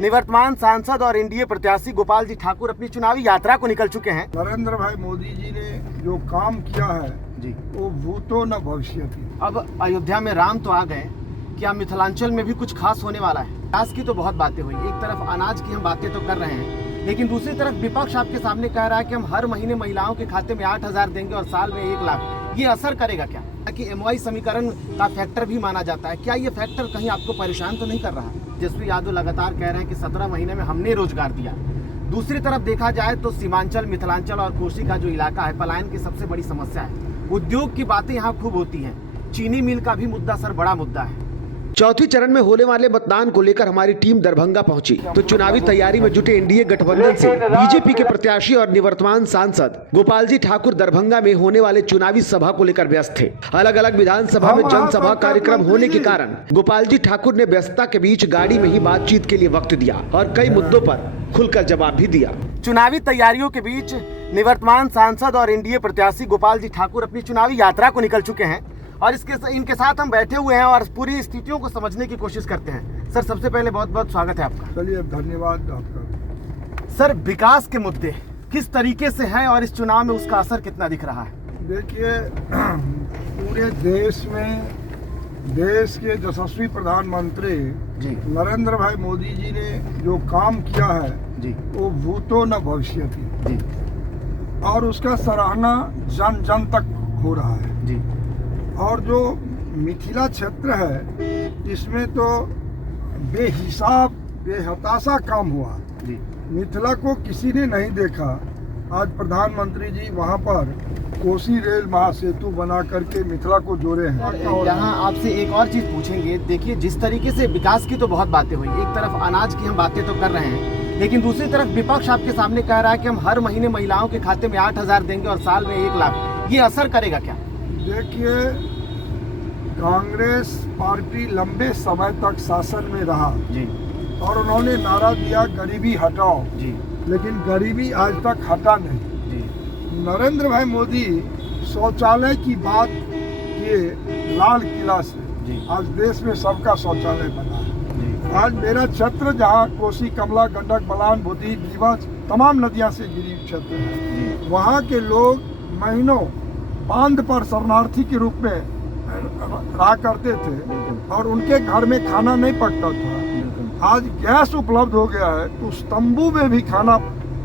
निवर्तमान सांसद और एनडीए प्रत्याशी गोपाल जी ठाकुर अपनी चुनावी यात्रा को निकल चुके हैं। नरेंद्र भाई मोदी जी ने जो काम किया है जी वो भूतो न भविष्यति। अब अयोध्या में राम तो आ गए, क्या मिथिलांचल में भी कुछ खास होने वाला है? विकास की तो बहुत बातें हुई, एक तरफ अनाज की हम बातें तो कर रहे हैं, लेकिन दूसरी तरफ विपक्ष आपके सामने कह रहा है कि हम हर महीने महिलाओं के खाते में 8,000 देंगे और साल में 1 लाख। ये असर करेगा क्या? कि MY समीकरण का फैक्टर भी माना जाता है, क्या ये फैक्टर कहीं आपको परेशान तो नहीं कर रहा? तेजस्वी यादव लगातार कह रहे हैं कि 17 महीने में हमने रोजगार दिया। दूसरी तरफ देखा जाए तो सीमांचल, मिथिलांचल और कोसी का जो इलाका है, पलायन की सबसे बड़ी समस्या है। उद्योग की बातें यहाँ खूब होती हैं, चीनी मिल का भी मुद्दा सर बड़ा मुद्दा है। चौथी चरण में होने वाले मतदान को लेकर हमारी टीम दरभंगा पहुंची तो चुनावी तैयारी में जुटे एनडीए गठबंधन से बीजेपी के प्रत्याशी और निवर्तमान सांसद गोपाल जी ठाकुर दरभंगा में होने वाले चुनावी सभा को लेकर व्यस्त थे। अलग अलग विधानसभा में जनसभा कार्यक्रम होने के कारण गोपाल जी ठाकुर ने व्यस्तता के बीच गाड़ी में ही बातचीत के लिए वक्त दिया और कई मुद्दों पर खुलकर जवाब भी दिया। चुनावी तैयारियों के बीच निवर्तमान सांसद और एनडीए प्रत्याशी गोपाल जी ठाकुर अपनी चुनावी यात्रा को निकल चुके हैं और इनके साथ हम बैठे हुए हैं और पूरी स्थितियों को समझने की कोशिश करते हैं। सर, सबसे पहले बहुत बहुत स्वागत है आपका। चलिए, धन्यवाद आपका। सर, विकास के मुद्दे किस तरीके से हैं और इस चुनाव में उसका असर कितना दिख रहा है? देखिए, पूरे देश में देश के यशस्वी प्रधानमंत्री जी नरेंद्र भाई मोदी जी ने जो काम किया है जी वो भूतो न भविष्यति जी और उसका सराहना जन जन तक हो रहा है जी। और जो मिथिला क्षेत्र है इसमें तो बेहिसाब बेहताशा काम हुआ जी। मिथिला को किसी ने नहीं देखा। आज प्रधानमंत्री जी वहाँ पर कोसी रेल महासेतु बना करके मिथिला को जोड़े हैं। यहाँ आपसे एक और चीज पूछेंगे। देखिए, जिस तरीके से विकास की तो बहुत बातें हुई, एक तरफ अनाज की हम बातें तो कर रहे हैं, लेकिन दूसरी तरफ विपक्ष आपके सामने कह रहा है कि हम हर महीने महिलाओं के खाते में 8,000 देंगे और साल में 1 लाख। ये असर करेगा क्या? देखिए, कांग्रेस पार्टी लंबे समय तक शासन में रहा जी और उन्होंने नारा दिया गरीबी हटाओ जी, लेकिन गरीबी आज तक हटा नहीं जी। नरेंद्र भाई मोदी शौचालय की बात किए लाल किला से जी। आज देश में सबका शौचालय बना है। जी। आज मेरा क्षेत्र जहाँ कोसी, कमला, गंडक, बलान, भूतही, रीवा तमाम नदियाँ से घिरी क्षेत्र है, वहाँ के लोग महीनों बांध पर शरणार्थी के रूप में रहा करते थे और उनके घर में खाना नहीं पकता था। आज गैस उपलब्ध हो गया है तो उस तंबू में भी खाना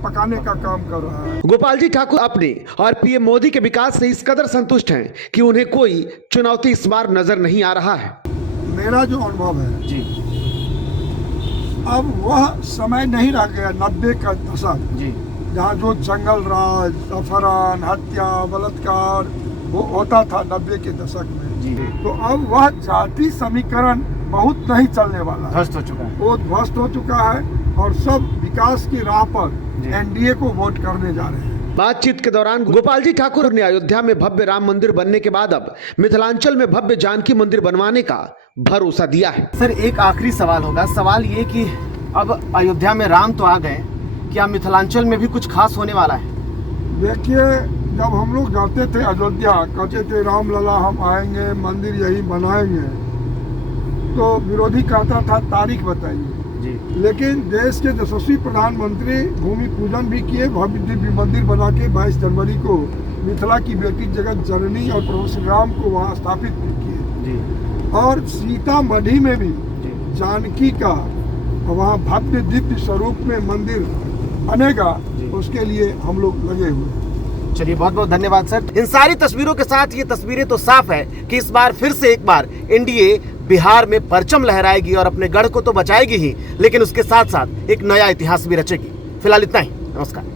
पकाने का काम कर रहा है। गोपाल जी ठाकुर अपने और पीएम मोदी के विकास से इस कदर संतुष्ट हैं कि उन्हें कोई चुनौती इस बार नजर नहीं आ रहा है। मेरा जो अनुभव है जी, अब वह समय नहीं रह गया 90 का दशक जी, जहाँ जो जंगल राज, अपहरण, हत्या, बलात्कार वो होता था 90 के दशक में। जी। तो अब वह जाति समीकरण बहुत नहीं चलने वाला है, ध्वस्त हो चुका है। वो ध्वस्त हो चुका है और सब विकास की राह पर एनडीए को वोट करने जा रहे हैं। बातचीत के दौरान गोपाल जी ठाकुर ने अयोध्या में भव्य राम मंदिर बनने के बाद अब मिथिलांचल में भव्य जानकी मंदिर बनवाने का भरोसा दिया है। सर, एक आखिरी सवाल होगा। सवाल ये कि अब अयोध्या में राम तो आ गए, क्या मिथिलांचल में भी कुछ खास होने वाला है? देखिए, जब हम लोग जाते थे अयोध्या, कहते थे राम लला हम आएंगे, मंदिर यही बनाएंगे, तो विरोधी कहता था तारीख बताइए जी। लेकिन देश के यशस्वी प्रधानमंत्री भूमि पूजन भी किए, भव्य दिव्य मंदिर बना के 22 जनवरी को मिथिला की बेटी जगत जननी और प्रभु श्री राम को वहाँ स्थापित भी किए जी। और सीतामढ़ी में भी जानकी का वहाँ भव्य दिव्य स्वरूप में मंदिर बनेगा, उसके लिए हम लोग लगे हुए हैं। चलिए, बहुत बहुत धन्यवाद सर। इन सारी तस्वीरों के साथ ये तस्वीरें तो साफ है कि इस बार फिर से एक बार एनडीए बिहार में परचम लहराएगी और अपने गढ़ को तो बचाएगी ही, लेकिन उसके साथ साथ एक नया इतिहास भी रचेगी। फिलहाल इतना ही, नमस्कार।